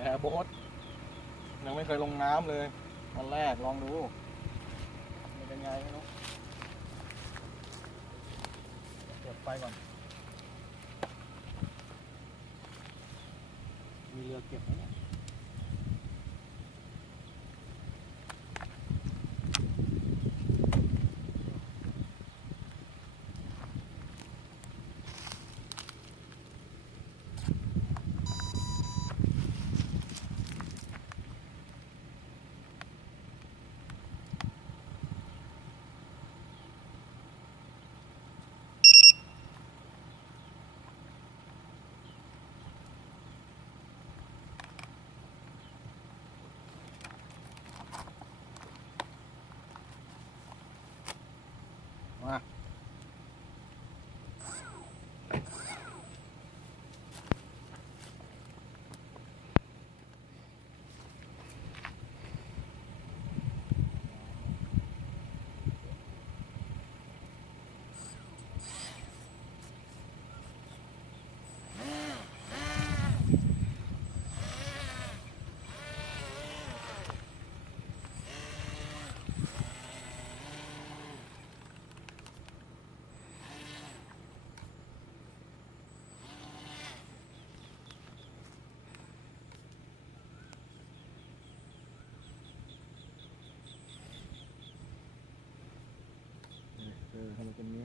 แอร์โบ๊ทยังไม่เคยลงน้ำเลยวันแรกลองดูมันเป็นไงไม่รู้เก็บไปก่อนมีเรือเก็บไหมเนี่ยมาทำเป็นนี้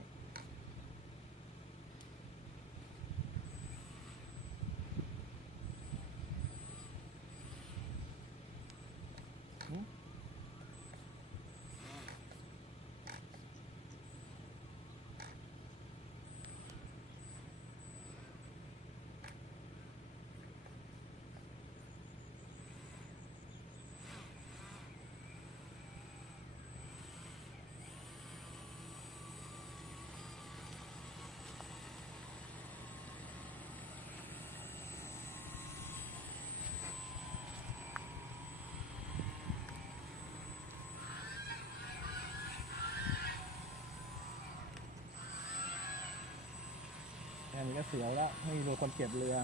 แค่นี้ก็เสียวแล้วไม่มีคนเก็บเรือ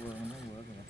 เวิร์กมันไม่เวิร์กเลย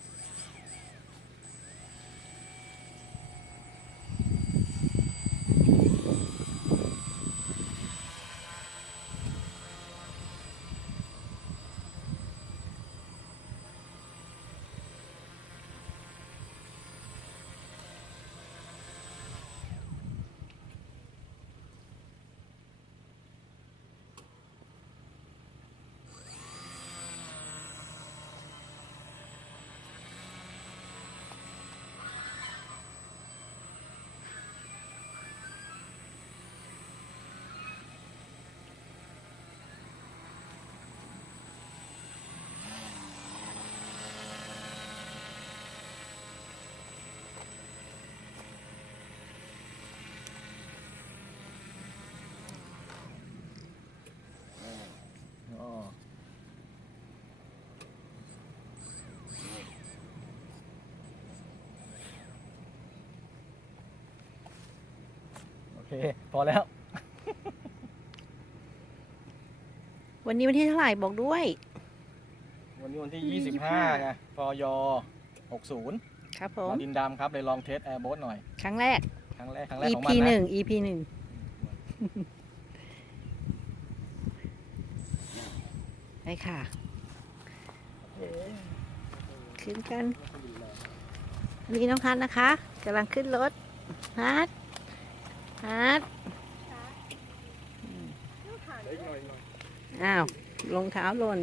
โอเคพอแล้ว วันนี้วันที่เท่าไหร่บอกด้วย วันนี้วันที่ 25ไงพย60ครับผม มาดินดำครับเลยลองเทสแอร์โบ๊ทหน่อย ครั้งแรก ครั้งแรกของมัน EP นะ หนึ่ง EP หนึ่ง ไปค่ะ ขึ้นกันนี่น้องฮัทนะคะกำลังขึ้นรถฮัทอ้าวรองเท้าหล่น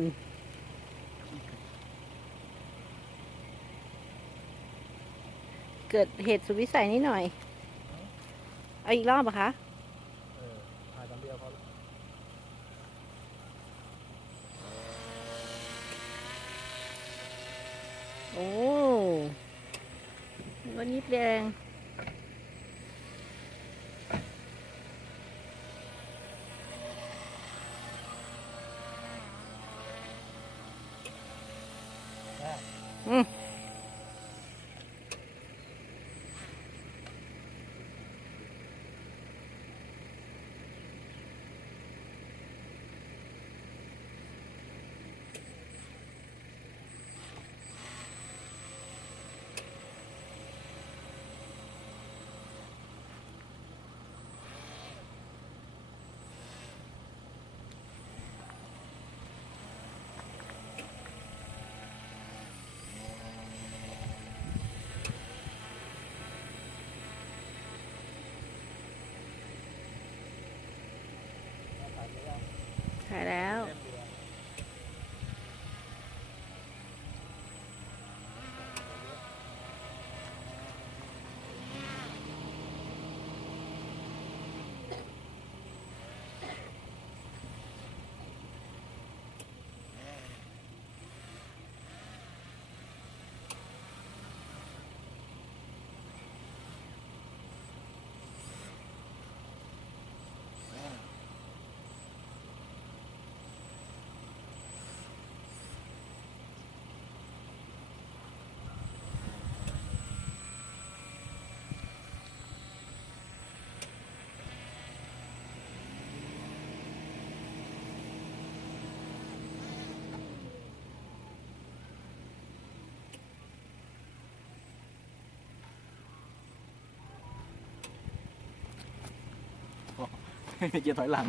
เกิดเหตุสุดวิสัยนิดหน่อย เอาอีกรอบปะคะ ถ่ายตอนเดียวพอ โอ้วันนี้แดง ถ่ายแล้ว เล่นเรือ ไม่มีเกียร์ถอยหลัง